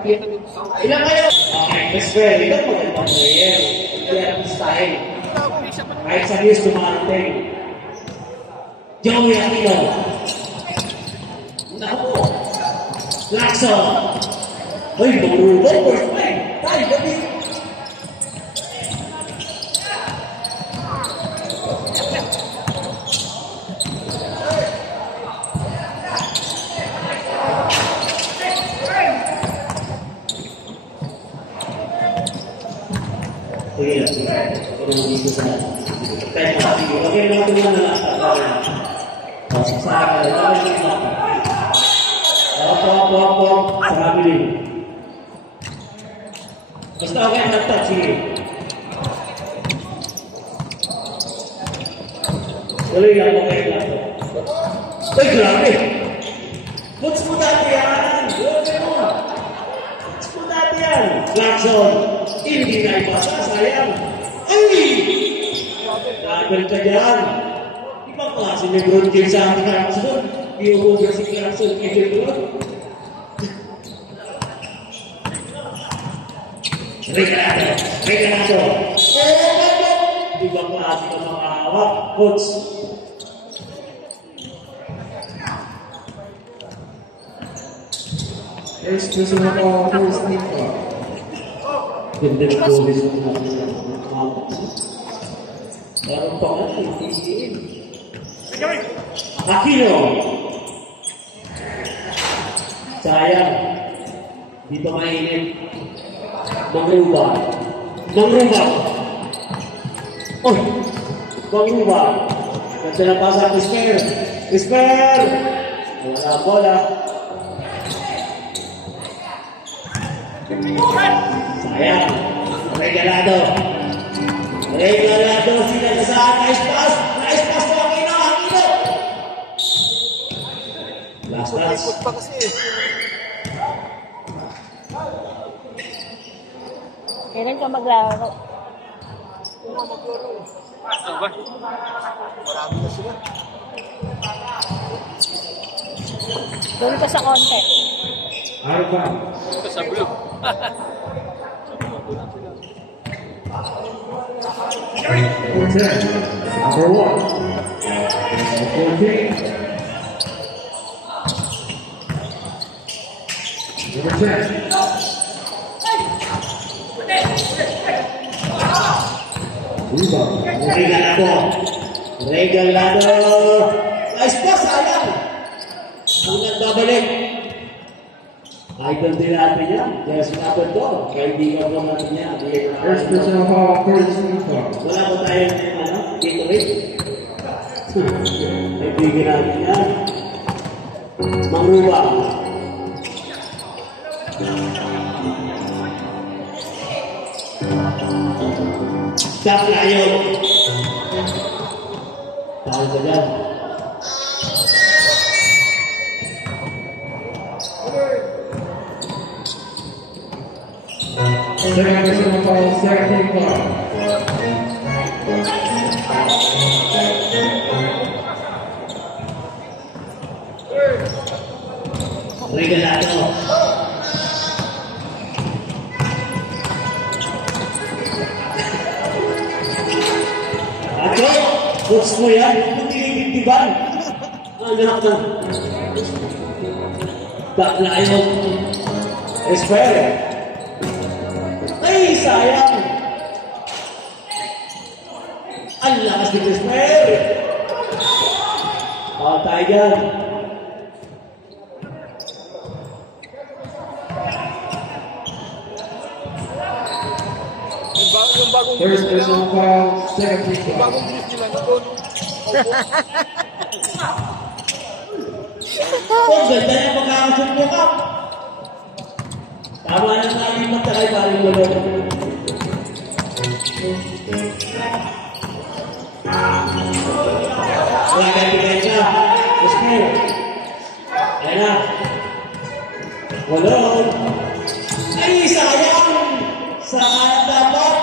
Ilan kayo? Okay, best friend. Ito magandang player. Ito style. Kahit sa news dumating. Joey Aquino. Naku. Lacson. Uy, marunong. First time. Tayo, gabi. Sige lang. Pero dito sa kahit natin. Okay lang ito lang na sasaka. Opo. Marami din. Basta okay na touch. Sige. Tuloy lang. Okay lang. Ay, grabe. Puts mo dati yan. Puts mo dati yan. Lacson. Hindi na ipasa, sayang. Ay! Nagel ka dyan. Ibang klase ni Lebron James sa ating Clarkson. Iuuga si Clarkson kay Lebron. Regalado. Ibang klase ng mga hawak. Coach. First person ako, first team ko. Ganda ng goalies ng mga meron pa nga itigil. Aquino. Sayang. Dito mainit. Mangruba. Oh! Mangruba. Ganda na pasa ang Whisper! Wala ang bola. Sayang. Regalado sila sa nice pass to Aquino. Last touch. Kailan ka maglaro? Marami na sila. Doon ka sa konti. Arba. Sa blue. Number 1. 14. Number 10. Regalado. Nice pass, sayang. Ang nagbabalik. Idol din natin yan. Kaya sinabi ito. Kaibigan ko natin yan. First person ako, first team ko. Wala ko tayo dito rin. Kaibigan natin yan. Mangruba. Stop na yun. Tawag ka dyan. Second person ako, second team ko. Regalado. Ato, coach mo yan. Kung tinititiban. Anak na. Bakla yun. Espere. Ay, sayang. Ang lakas dito, Espere. Tayo dyan. Yung bagong First person ako, second team ko. bagong grip nila doon. Oh, ganda yung pagkakasyon mo ka. Tama na namin magtakay paring lolo. Wala kayo pinensya. Espere. Ayan na. Wala. Ay, sayang. Saan dapat?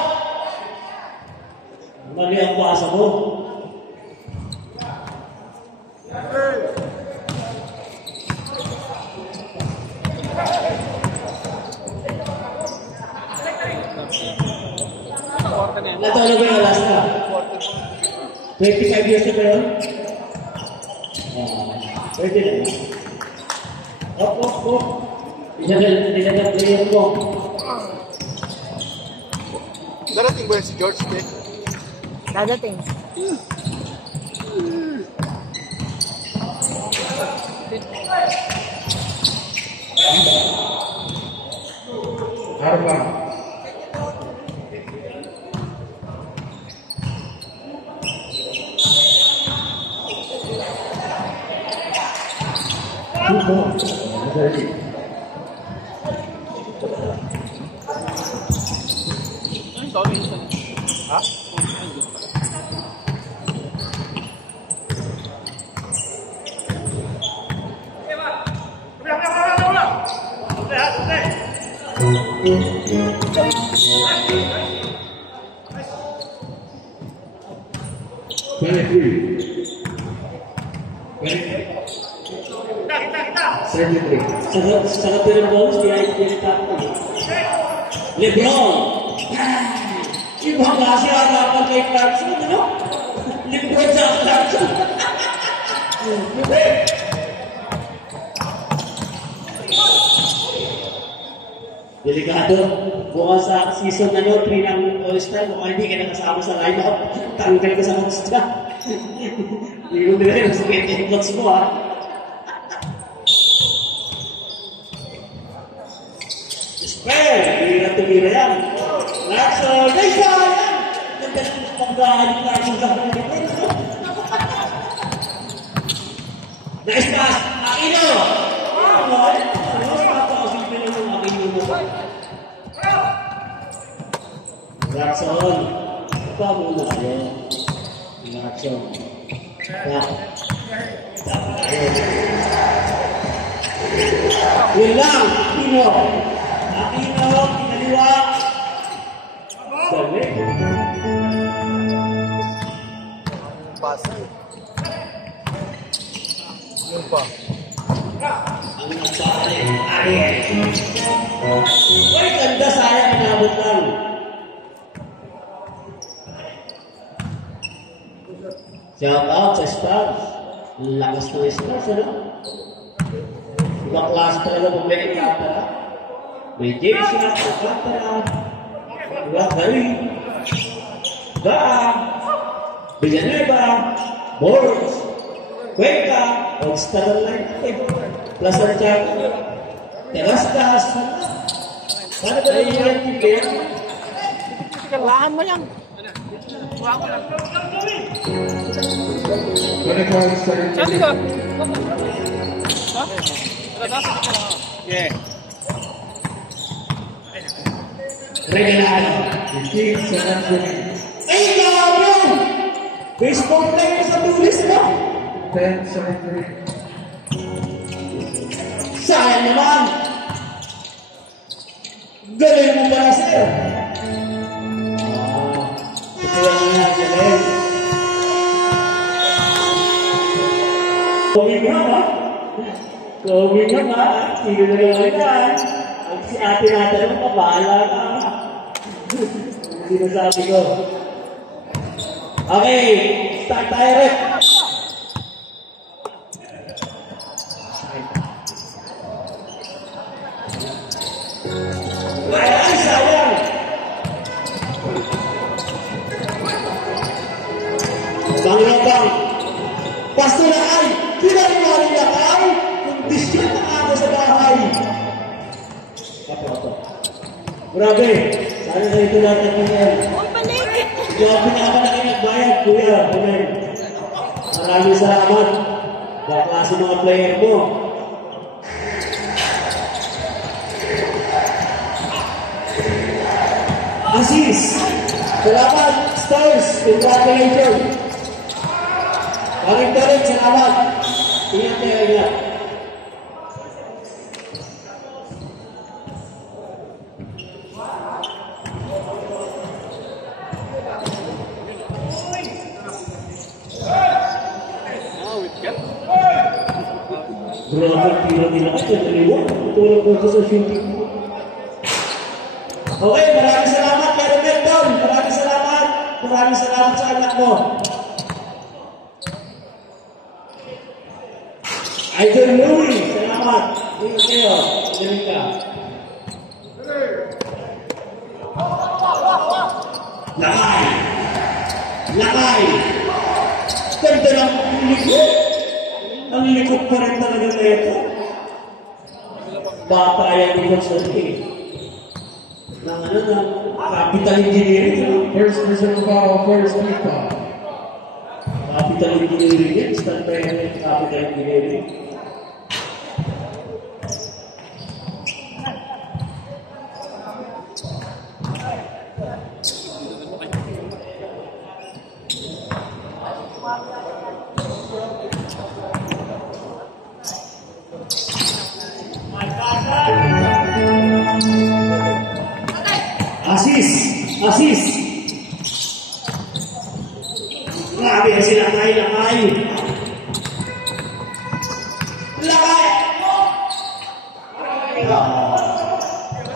Mali ang pasa mo. Natulog yung alas na. 25 years na ba yun? Pwede na. Op. Nilalag player mo. Darating ba yun si George Beck? Dadating. Arba. Two points. Ha? Sa kapirang balls, pinag-tapon. Lebron! Ibang kasi harapan kay Clarkson, ano? Lebron sa Clarkson. Delikado. Bukas sa season 3 ng All-Star, mukhang hindi ka nakasama sa line-up. Tanggal ka sa All-Star. Hindi mo nila yung sakit yung box mo, ha? Spare! Tumira yan. Clarkson! Nice shot! Ganda ng pagkahan ng Clarkson sa kapatid. Nice pass! Aquino! Clarkson! Pa muna kayo. Clarkson. Yun lang! Aquino! Aquino! Pinaliwa! Sabi? Pasa. Yun pa. Ang nagpapalip. Ariel! Uy, ganda sayang inabot lang. Shout out sa Stars. Lakas ng Stars, ano? Ibang klase talaga kung may ikatara. May James na ikatara. Gary. Gaa. Villanueva. Boards. Cuenca. All-Star Online. Plus ang chat. Tegastas. Paano ba naman yung ticket? Karlahan mo yan. 25 seconds. Saan ka? Ha? Yeah. Regalado. 15 seconds remaining. Ay, grabe! Baseball player sa tulis, no? 10 seconds remaining. Sayang naman! Galing mo pala, sir! Kukuha mo na, galing. Coming up, ha? Coming up, ha? Sino na lang yan? Ang si ate natin ang pabahala ka. Sinasabi ko. Okay, start tayo rin. Ay, sayang! Bang-labang! Pastoral! Pinag-mali na kaw! Kung disyan na ako sa bahay! Apo. Grabe! Sana na ito natin po yan. Ang balik! Grabe na ako na kayo nagbayad, kuya. Maraming salamat. Baklase mga player mo. Aziz! Salamat, Stars! Congratulations! Paring-paring, salamat! Ingat kayo, ingat. Grabe, tira nila kasi naliwa. Tulog ko sa shooting. Okay, maraming salamat, Pero Melton. Maraming salamat. Maraming salamat sa anak mo. Idol Louie, salamat. Dito kayo. Galing ka. Lakay. Lakay. Ganda ng likod. Ang likod pa rin talaga na ito. Bata yan ni Constantine. Ng capital engineering. First personal foul, first people. Capital engineering yan. Start pa yan capital engineering. Asis. Grabe na sila lakay.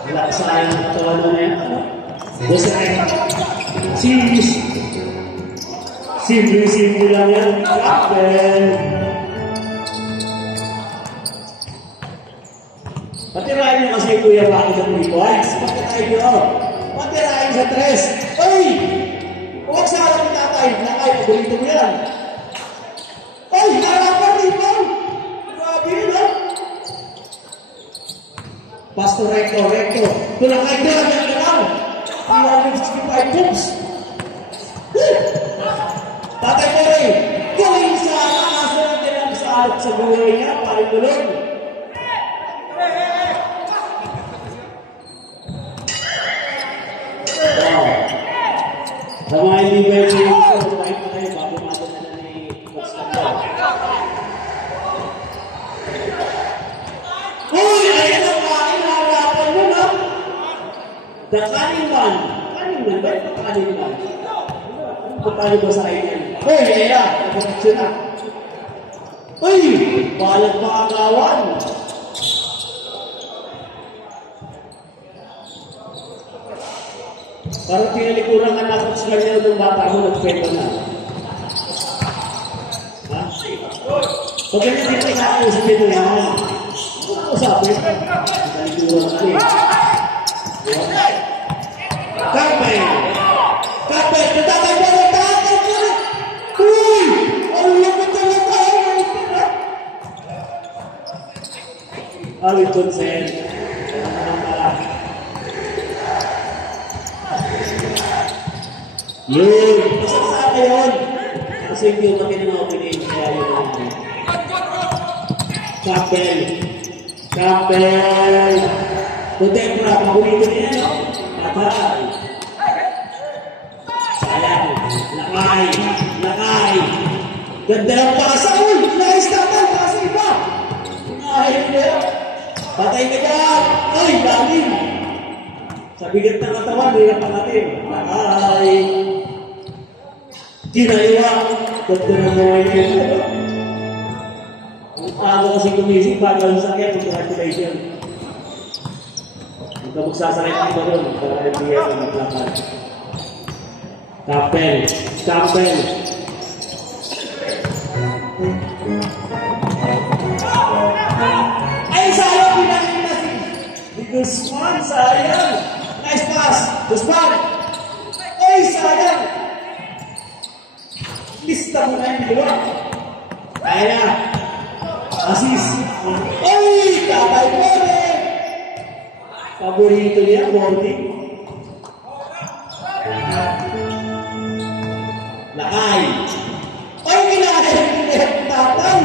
Wala sa akin ang katawan na yan. Basta simple lang yan. Patirahin nyo kasi kuya bakit ang dito. Patirahin nyo. Patirahin sa tres. Ay! Huwag sa alam ni tatay. Lakay, paborito mo yan. Ay! Harapan dito! Grabe yun, ha? Pastor recto. Tulakay na lang yung ganaw. 365 books. Tatay ko rin. Gawin sana. Nasa natin ang sa buhay niya. Paring-tulog. Sa mga hindi ba yung gusto, kahit na kayo, bago madala na ni Coach Campbell. Uy! Ayan ang inaharapan mo, no? The cunning man. Cunning man ba? The cunning man. Paano ba sa akin yan? Uy! Ayan! Nagpapicture na. Uy! Balag makakawan. Parang pinalikuran ka na sa kanya ng bata mo, nagpwede na. Ha? Pag ganyan dito ikausap ito yan. Usapin. Pinalikuran ka rin. Kapel! Tatay mo! Uy! Ang lakot na lakay! Aliton Sen. Yun! Masasaka yun! Kasi hindi yung makinang mga opinion kaya yun natin. Kapel! Tutempra, paborito niya, no? Kapal! Sayang! Lakay! Ganda ng pasa! Uy! Nice naman! Pasa iba! Patay ka dyan! Ay! Lalim! Sa bigat ng katawan, hirap pa natin. Lakay! Kinaiwa! Ganda ng buhay niya. Ang araw kasi gumising, bagal sa sakit. Congratulations. Huwag ka magsasakit dito doon. Para hindi yan ang maglakad. Kapel! Ay, sayang! Pinangin na si Guzman! Sayang! Nice pass! Guzman! Ay, sayang! Lista mo na yung dalawa. Kaya! Asis! Ay! Tatay mo rin! Paborito niya, Morty. Lakay! Ay! Nilalaro niya ang tatay!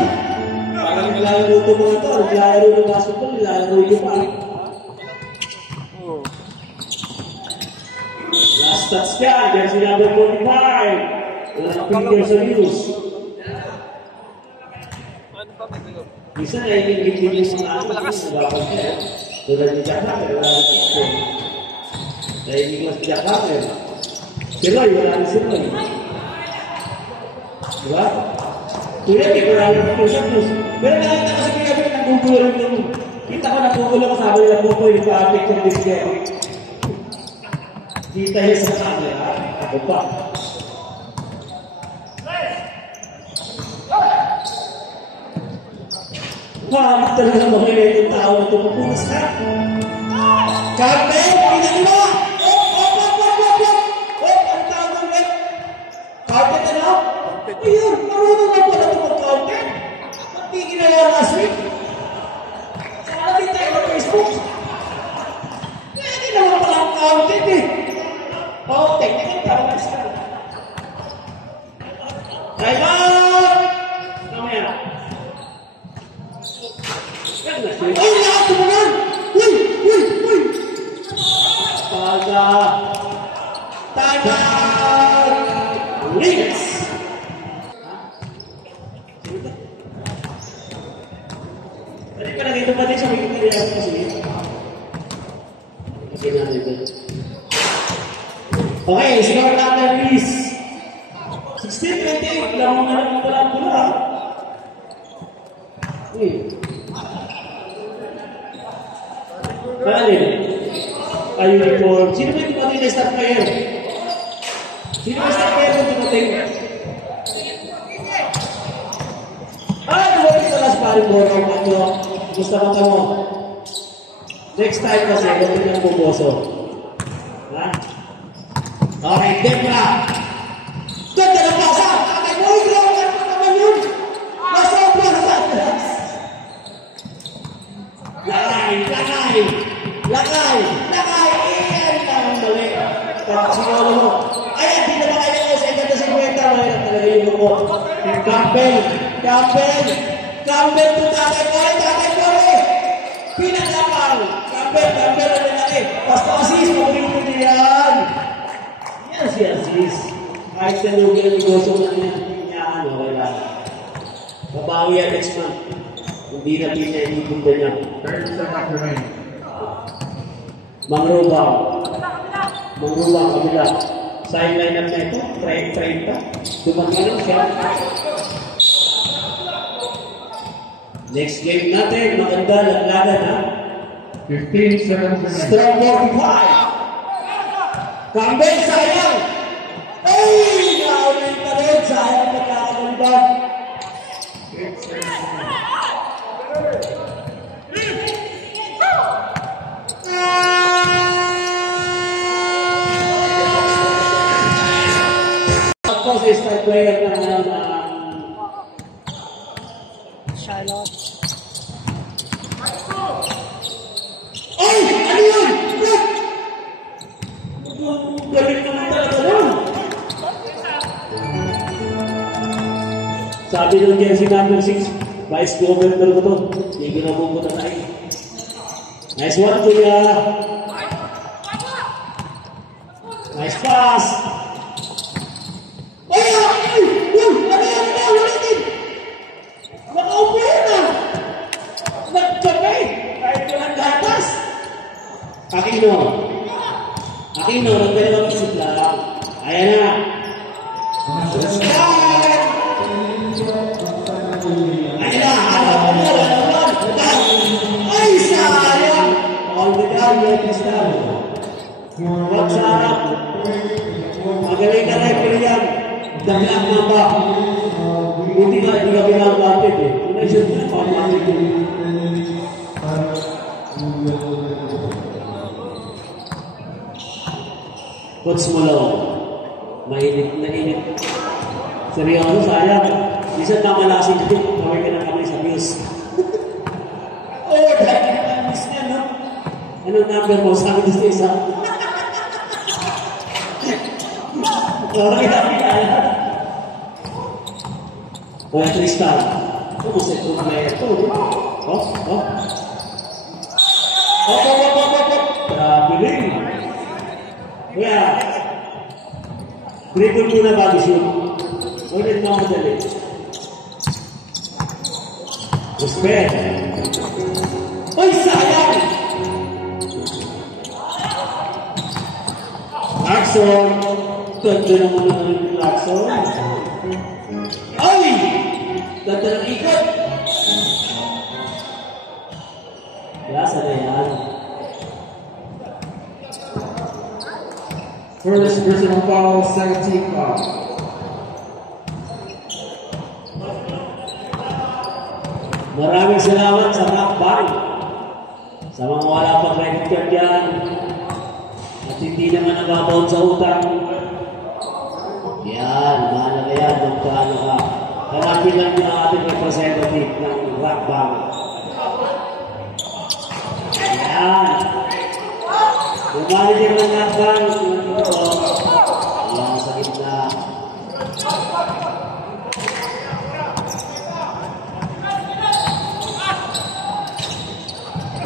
Parang nilalaro ito mga ito. Nilalaro ng basketball, nilalaro niyo pa. Last touch ka, jersey number 45. Walang finger sa news. Bisa na yung mga malakas na bakit niya. Tulad ni Jack Hammer, wala na siya. Nahingin mas Jack Hammer. Si Roy, wala na si Roy. Diba? Tulad ni wala na siya. Pero nakita ko sa pinabili, nagugulo rin yung... Kita ko nagugulo kasama nila po ko yung pa-apik ng disket. Kita yun sa camera. Ako pa. Pangit talaga makinig yung tao na tumupunas ka. Campbell, pinag mo! Ang tawag ng web. Carpet ano? Ayun, marunong na pala ito mag-carpet. Ba't di ginawa last week? Saka din tayo ng Facebook. Kaya ginawa pala ang carpet eh. Oo, technical tawag sa Drive out! Mamaya. Ay, lahat tumagal! Uy! Uy! Uy! Taga! Taga! Rings! Pwede pa lang ito pa din sa mga kailangan kasi. Kasi natin ito. Okay, score number please. 16-28 lang mga naman pala ang pula. Paano? Uniform. Sino ba yung tumating na star player? Sino ba star player yung tumating? Dumating sa last paring board ng ano. Gusto mata mo. Next time kasi, huwag yung buboso. Ha? Okay, Debra. Ganda ng pasa! Akay mo, grabe ka naman yun! Nasobra sa atas! Lakay! Lakay! Lakay! Lakay! Iyan ang mali! Sinolo mo. Ay, hindi na ba kaya sa iganda 50? Mahirap talaga yung mo. Campbell! Campbell! Campbell to tatay ko! Tatay ko eh! Pinagapal! Campbell! Campbell! Ano natin? Basta Aziz! Pagpinto niyan! Yan si Aziz. Kahit na lugi ang negosyo na niya, okay lang. Babawi yan next month. Hindi na pinaipunta niya. 30 seconds remain. Mangrubang. Mangrubang, kabila. Sideline up na ito, 30. Dumating siya. Next game natin, maganda, laglagan ha. 15 seconds remain. Strong 45. Campbell, sayang! Ay! Naulit pa rin! Sayang pagkakagaliban! Tapos is star player ng Charlotte. ay! Ano yun? Galing naman talaga nun! Sabi ng jersey number 6, Vice Governor ko to. Hindi ginabubutan tayo. Nice one, Kuya. Nice pass. Ay! Ay! Ulitin! Nakaupo yun ah! Nagkabay! Kahit walang gatas! Aquino, nagpili kami sa lang. Ayan na. Ayan na. Ay, sayang. All the time, yun is down. Huwag sa harap. Magaling ka na yung yan. Daglag na ba? Buti nga, hindi ka pinag-update eh. Kung na-isip na, pang-update yun. Coach Molo, mainit na init. Seryoso, sayang. Minsan mamalasing din, kaway ka ng kamay sa views. Oh, dahil ka na miss niya, no? Anong number mo? Sabi ko sa isa. Okay, nakikala. Kuya Tristan, ito sa itong player ito. Grabe rin. Kuya, dribble muna bago shoot. Ulit mo madali. Respect. Ay, sayang! Lacson. Ganda naman ng Lacson. Ay! Ganda ng ikot. Lasa na yan. First personal foul, second team foul. Maraming salamat sa Rock Band. Sa mga wala pang credit card yan. At hindi naman nababaon sa utang. Yan, mahalaga yan kung paano ka. Kamati lang yung ating representative ng Rock Band. Yan. Bumali din ng Rock Band. Yan, sa gitna.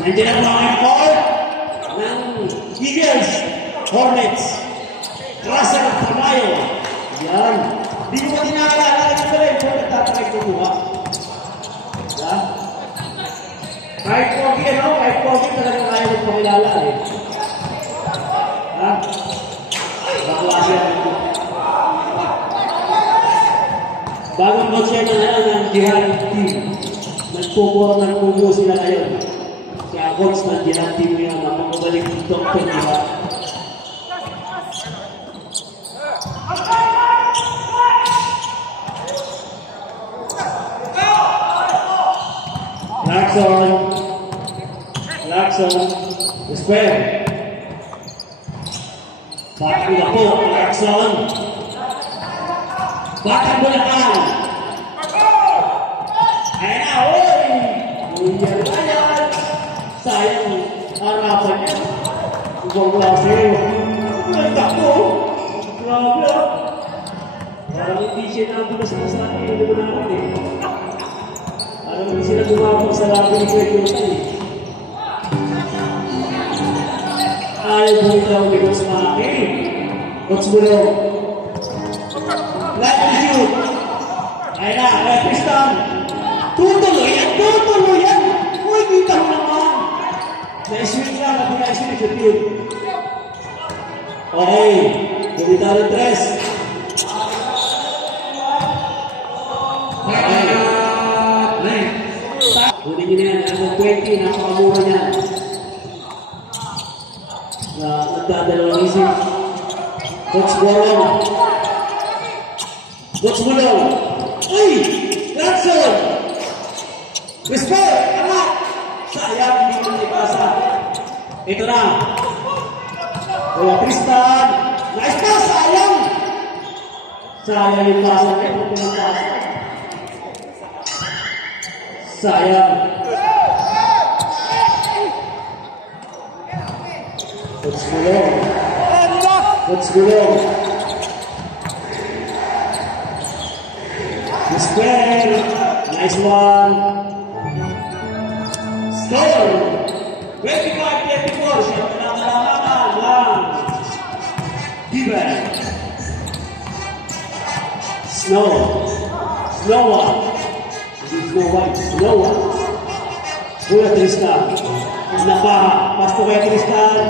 Nandiyan ang mga call ng Eagles, Hornets, Russell Tamayo. Yan. Hindi ko pa dinaalala. Ito pala yung kung nagtatry ko buha. Ha? Kahit pogi, ano? Kahit pogi talagang kaya magpakilala eh. Ha? Bakla siya. Bagong coach yan ng Jihad team. Nagpupuro ng pugo sila ngayon. Kaya coach ng Jihad team yun, mapapabalik ng Dr. Jihad. Lacson, square. Bakit na po, Lacson. Bakit mo na ka? Ayan na, oy! Uyan na yan. Sayang, harapan niya. Ibang klase. Nagtakbo. Grabe. Parang hindi siya nabukas na sa akin. Hindi ko naman eh. Parang hindi sila gumapag sa labi ni Greg Yotan eh. Ayaw mo ikaw ni Coach Maki. Coach Bulong. Let me shoot. Ayun na, Tristan. Tutuloy yan. Uy, kita mo naman. Na-swing lang, at na-swing shoot yun. Okay, kumita ng tres. Okay. Kunin nyo na yan, ang 20, napakamura niya. Nagdadalawang isip. Coach Bulong. Coach Bulong. Uy! Lacson! Whisper! Anak! Sayang, hindi ko nipasa. Ito na. Kuya Tristan. Nice pass! Sayang! Sayang yung pasa. Ito yung pasa. Sayang. Coach Bulong. Coach Bulong. Square. Nice one. Score. 25-24. Siya pinakalaman ng Divan. Snow. Snow one. Snow white. Snow one. Kuya Tristan. Napaha. Pasto kay Tristan.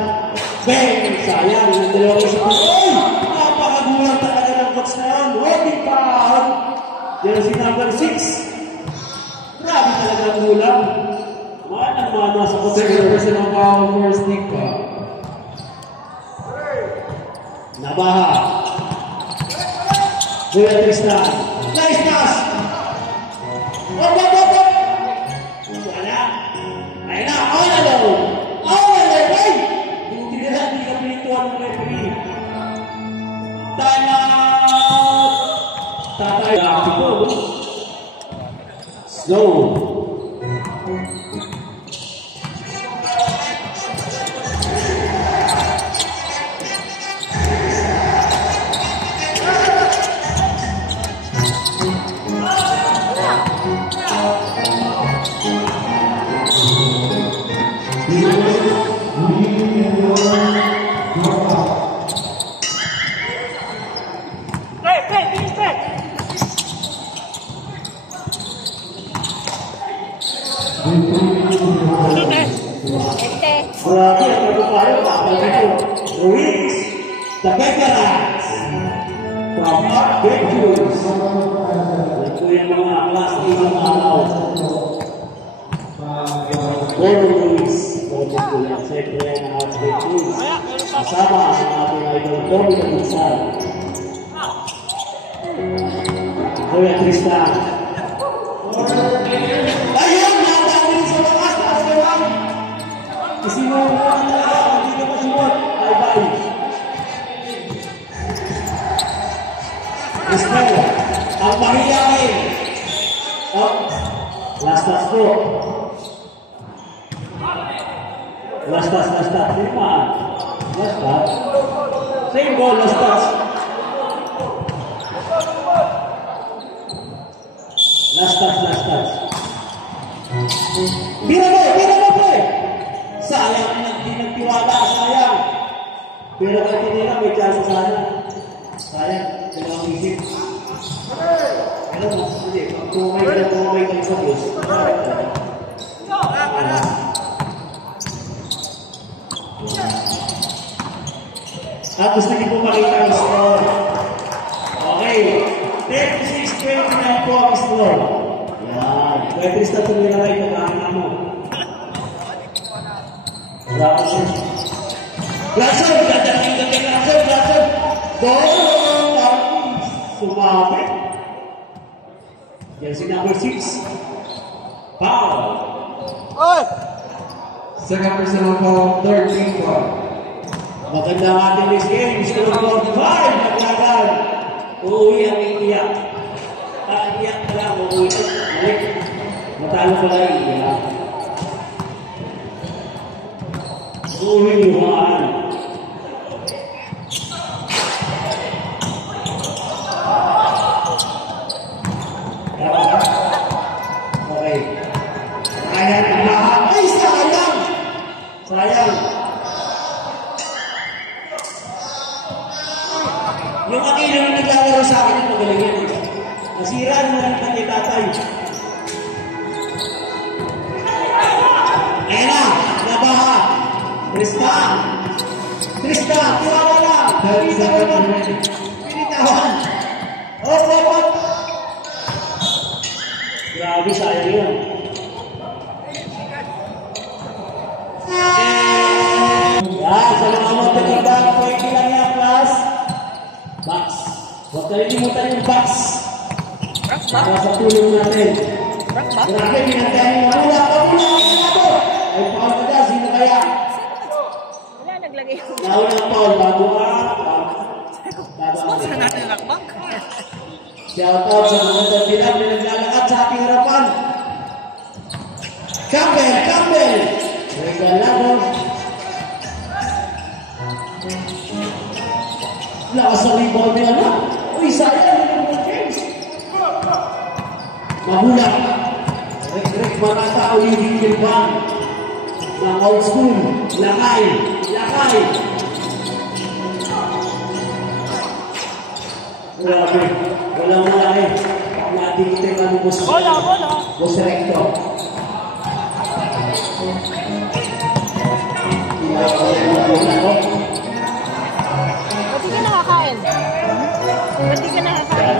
Bang! Sayang. Ang dalawang isang. Ay! Napakagulang talaga ng coach na yan. Wedding foul. Jersey number 6. Grabe talaga ang ulam. Manang-mana sa coach. Second personal foul for Stigpa. Nabaha. Kuya Tristan. Nice pass! Wala! Ayun na! All alone! Ay! Buti nila, hindi ka pinituan ng referee. Time out! Tatay. Snow. Grabe, ang tayo, Ruiz, the veterans from Art Ventures. Ito yung mga class A ng araw. Goro Ruiz, siyempre ng Art Ventures. Kasama ang ating idol, Tommy Kapinsal. Kuya Tristan. Ayun! Last touch po. Last touch. Lima. Last touch. Same ball, last touch. Last touch. Tira mo po eh. Sayang hindi nagtiwala, sayang. Pero kaya tinira, may chance sana. Sayang, dalawang isip. Alam mo, hindi, pag tumay kayo sa Diyos. At gusto niyo po makita ang score. Okay, 36-29 po ang score. Yan, pwede rin sa tumira kayo pagkakita mo. Glasson, gadating Glasson. Goal! Sumabit. Yan si number 6. Foul. Second personal foul, third team foul. Maganda ang ating this game. Score of 5. Naglagan. Uuwi ang iiyak. Iiyak na lang. Uuwi. Balik. Matalo pala iiyak. Uuwi luhaan. Okay. Ayan ang lahat. Ay, sayang! Sayang. Yung akila na naglalaro sa akin, magaling yan. Nasira na lang kay tatay. Ayan na, nabaha. Trista, tiwala lang. Pinitawan. Op. Grabe, sayang yun. Sa mga magtatandaan, pwede lang yan, class. Box. Huwag kalilimutan yung box. Para sa tulong natin. Grabe, pinagdaan yung mula. Ay, paul ka dyan. Sino kaya? Wala, naglagay ko. Nauna ang paul. Bago ka. Saan natin lakbak? Shout out sa mga tandilang na naglalakad sa ating harapan. Campbell. Regalado. Lakas ang rebound nila na. Uy, sayang. Magulang. Rek Marata, Oliving Kilpan. Ng old school. Lakay. Grabe. Walang malaki. Natin ito yung ano boss. Bola. Boss Recto. Ba't di ka nakakain?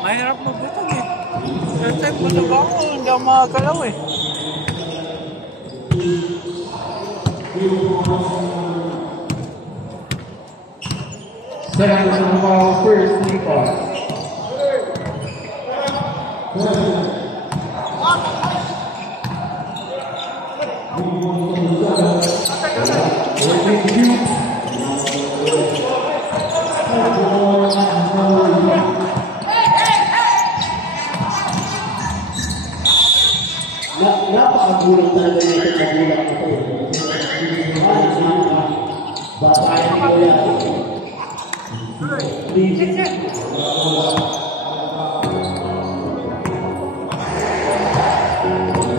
Mahirap magbutong eh. First time ko ba ako, hindi ako makakalaw eh. Second personal foul, first team foul. Napakagulang talaga nito na gulang ito. Babae ni Kuya.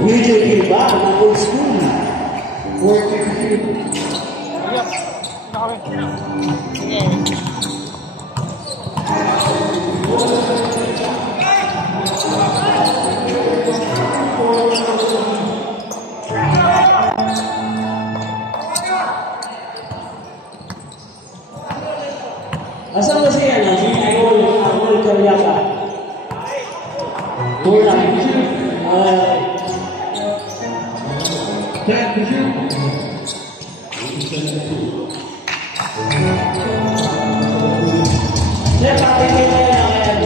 UJ Kilba ng old school. 452. Asan ba siya na? Si Agol Karyaka. Tulang. Siya, pati kayo na yan.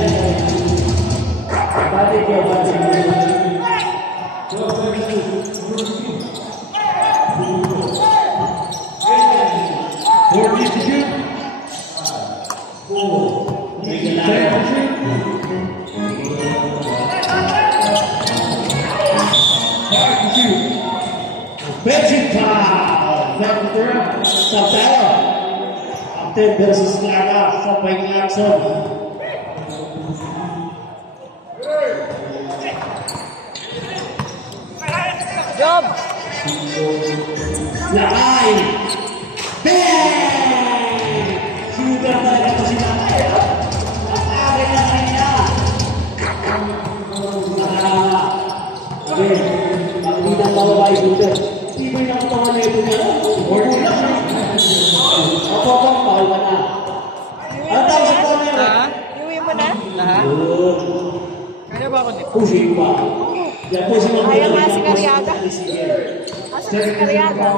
Pati kayo. Magic foul. Santero. Captain versus Clara. Sampai Clarkson. Job! Lakay. Bang! Sugar talaga ito si Lakay. Nakakagay na kanya. Again, ang hindi ng babae dito. Tibay ng katawan na ito niya. Or lang. Opo, bawal ka na. Ano tawag sa katawan niya? Ha? Iuwi mo na? Lahat? Good. Kaya ba ako dito? Pushing pa. Yan po si Kaya nga si Cariaga. Asa si Cariaga?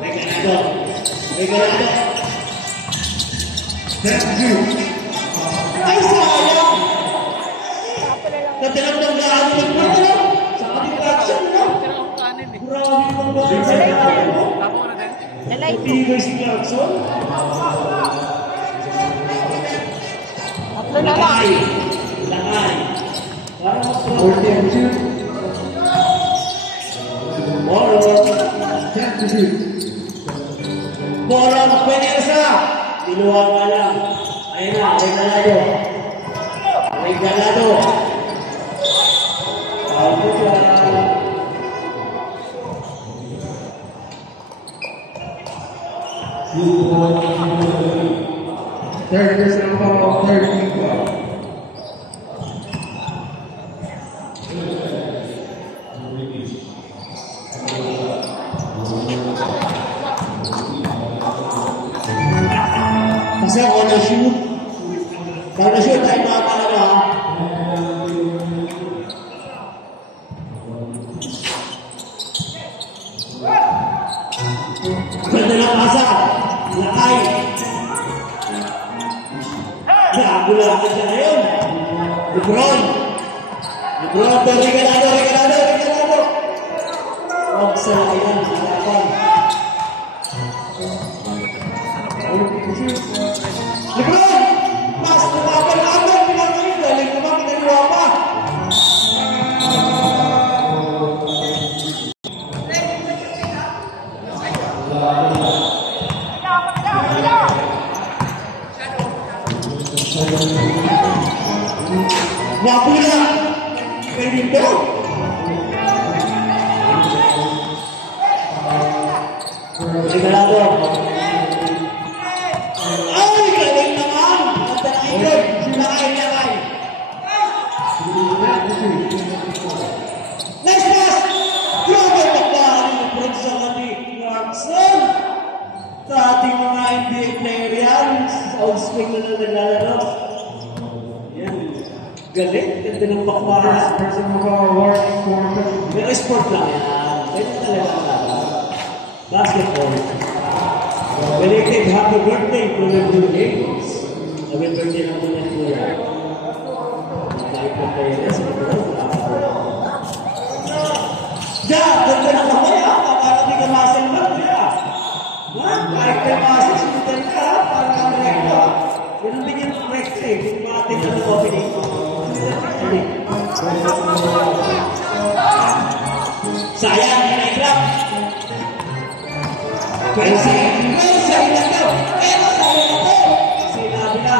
May ganado. May ganado. Ay, sayang! Kapo na lang. Natinagdag na ang pagpapala. Sa ating action, no? Tira akong kanin eh. Grabe mong ba? Tapo ko na din. Nalay ko. Tigay si Clarkson. Tatlo na lang. Lakay. Lakay. Parang mag-42. Moro. Moro, pwede ka sa. Diluwag ka lang. Ayun na, regalado. Regalado. Ako siya. Third person foul, third team foul. Kasi ako na-shoot. Pag na-shoot tayo mga talaga. Ganda na pasa. Lakay. Nakagulangan siya ngayon. Lebron. Lebron. Regalado, regalado, regalado. Huwag sa ayan. Harapan. Lebron! Mas lumaban-laban. Pinagaling. Galing naman. Pinagawa pa. Wapula! Pwede ito! Regalado! Ay! Galing naman! Ganda na ikot! Lakay, lakay! Next pass! Grabe pagbahan ng Bronson ni Clarkson! Sa ating mga NBA player yan, sa off-screen na naglalaro. Yan. Galing, ganda ng pakmara. Pero sport lang yan. Ganyan talaga ang laban. Basketball. Belated happy birthday to LeBron James. Happy birthday lang po na kuya. Kahit na kayo sa LeBron. Ja, ganda ng kamay ha. Paparating ka muscle man kuya. Ha? Kahit ka muscle, sinutan ka ha. Parang ang rekto. Ganun din yung rekto eh. Kung mating na opening. Sayang, hinaiklap. Pero sayang na to. Pero sayang na to. Sinabi na.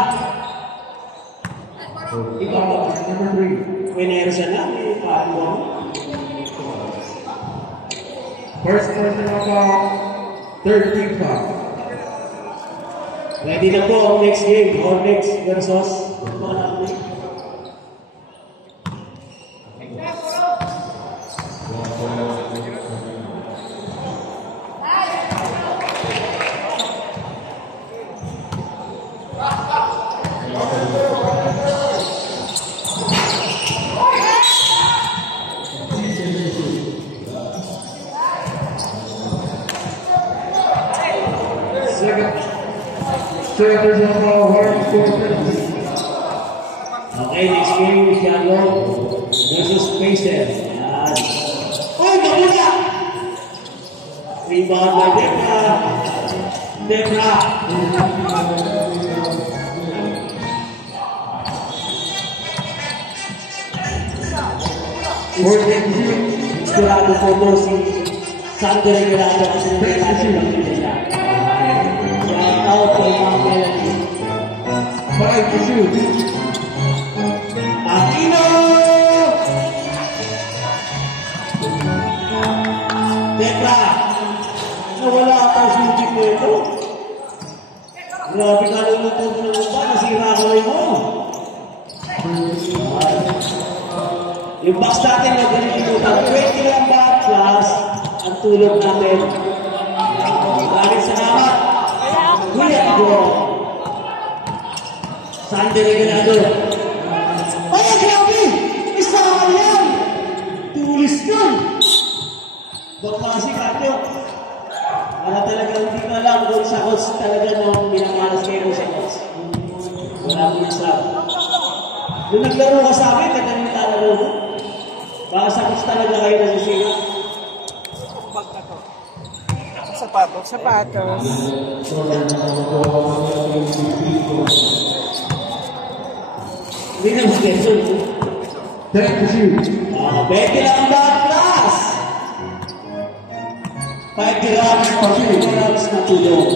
Ikaw ba? Number 3. Wenero siya na. May paaluan. First person of third team foul. Ready na po ang next game. Hornets versus Manatli. There's no ball, hard score. Okay, next game is Shalom versus Pacers. Yan. Uy, nakula! Rebound by Debra. Debra. Sigurado po mo si Sander Regalado kasi natin ng nila. Shout out kay Ma'am Melanie. 5 to shoot. Aquino! Tetra! Nawala ata ang shooting mo ito. Grabe ka lang ito ng ba? Nasira ko rin mo. Yung box natin na ganilimutan. 20 lang ba? Plus ang tulog natin. Maraming salamat. Kuya Igor. Sander Regalado. Ay, grabe! Isa ka yan! Tulis yun! Bakasi kanyo. Para talagang hindi ka lang kung sa coach talaga nung minamalas kayo sa coach. Wala mo na sabi. Nung naglaro ka sa amin, nagkaroon talaga mo. Baka sa coach talaga kayo nasisira. Sapatos. Sapatos. Hindi na schedule. 10 to shoot. Betty lang ba? Plus! 5 grams or 2 grams na tulong.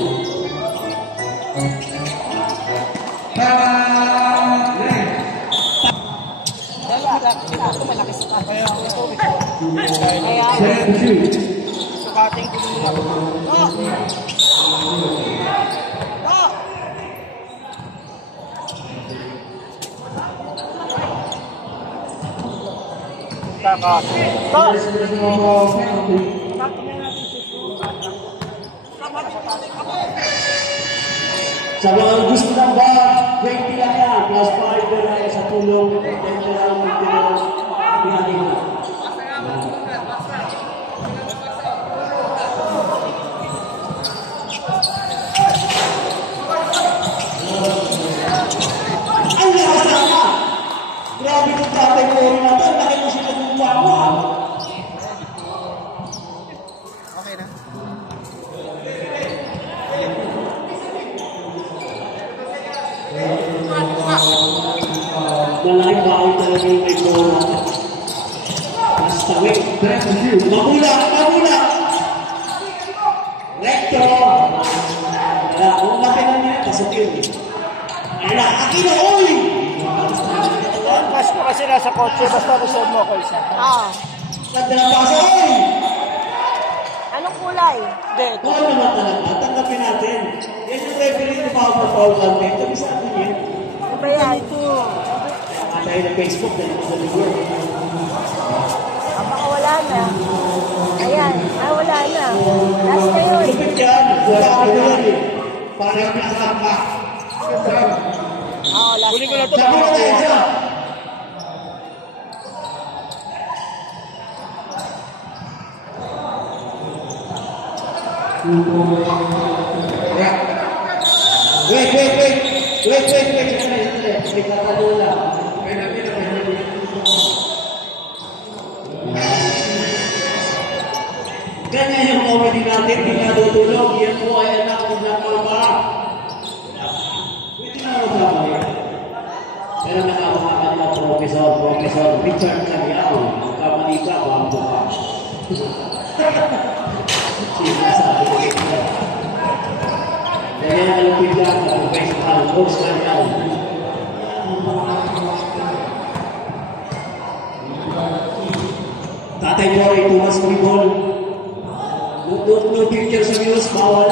Ako malaki sa tayo. Kaya ang tubig. 10 to shoot. Sukating ko nila. Kaka. Sa mga gusto ng ba, 20 lang yan. Plus 5 na lang sa tulong. 10 lang, 20 lang. Pinagin na. Ay, nakasama! Grabe kong tatay ko rin na ito. Bakit mo sila gumawa mo, ha? Okay na. Malaking bahay talaga yung may bola. Basta, wait. 10 to shoot. Mabula! Mabula! Recto! Kaya, kung laki na niya, pasukin. Ay na, Aquino, oy! Mas ko kasi nasa kotse, basta reserve mo ako isa. Ah. Ganda ng pasa, oy! Anong kulay? Hindi, ito. Kung ano naman talaga, tanggapin natin. Yan yung referee na foul content. Sabi sa akin yan. Ano ba yan? Tayo ng Facebook, dahil ko sa libro. Baka wala na. Ayan. Wala na. Last na yun. Lupit yan, wala ka na yan eh. Parang nakasama. Last Kunin ko na. na ito. Sabi mo na yan siya. Wait. Sandali. May tatanong lang. Ganyan yung comedy natin, di natutulog. Yan po ay anak ng Black Mamba. Pwede na ako sabi. Pero nakakamakal na Professor Richard Cariao. Ang kamali ka, bambo ka. Sinasabi ko ito. Ganyan ang alupid lang ng Professor Rose Cariao. Tatay Jory, tumas ko yung ball. No picture sa news, bawal.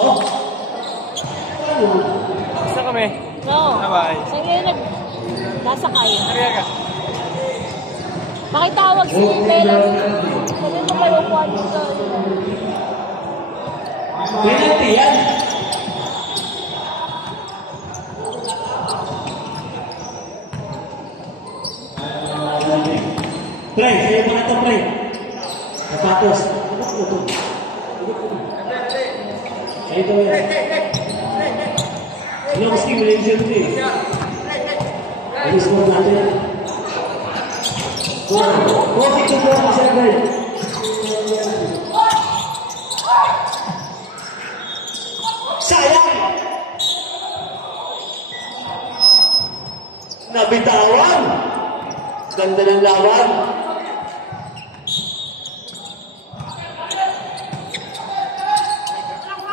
Oh! Ano? Gusto kami. No. Bye-bye. Saan kayo nasakay? Ariya ka. Pakitawag si Leland. Sabi mo kayo upuan dito. Penalty yan. Pre, sa'yo mo na ito, pre. Sapatos. Ito. Sa'yo ito yan. Long stimulation ito eh. Alis mo natin. Coffee to go, Mr. Bird. Sayang! Nabitawan! Ganda ng laban.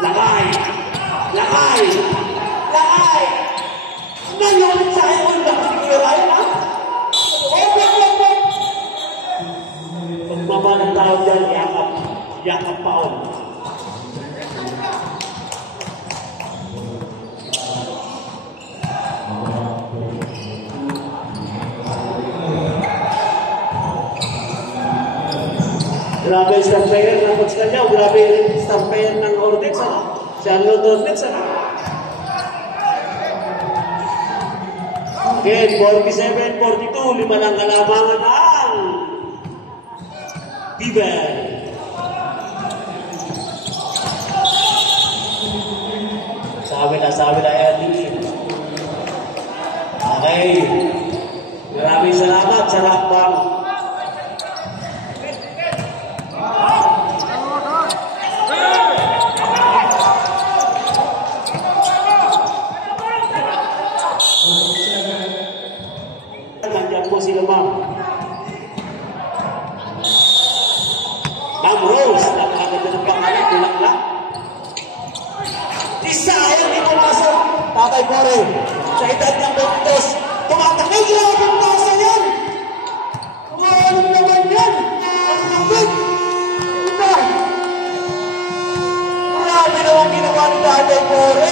Lakay! Lakay! Lakay! Ngayon sa iyo lang sigiray na. Pagmama ng tao dyan, yakap. Yakap paon. Grabe yung star player ng coach kanya. Grabe yung star player ng Ordex. Charlotte Ordex. Again, 47-42. 5 lang kalamangan ang Bibel. Sabi na Ernie. Okay. Maraming salamat sa lakbang. Nandiyan po sila ma'am. Ma'am Rose, napakaganda ng pangalan, bulak-lak. Isa ay hindi pumasok. Tatay Pore, sa edad ng 22, tumatakay grabe ang pasa yan. Ano naman yan? Ang kapit. Ito. Grabe naman ginawa ni Tatay Pore.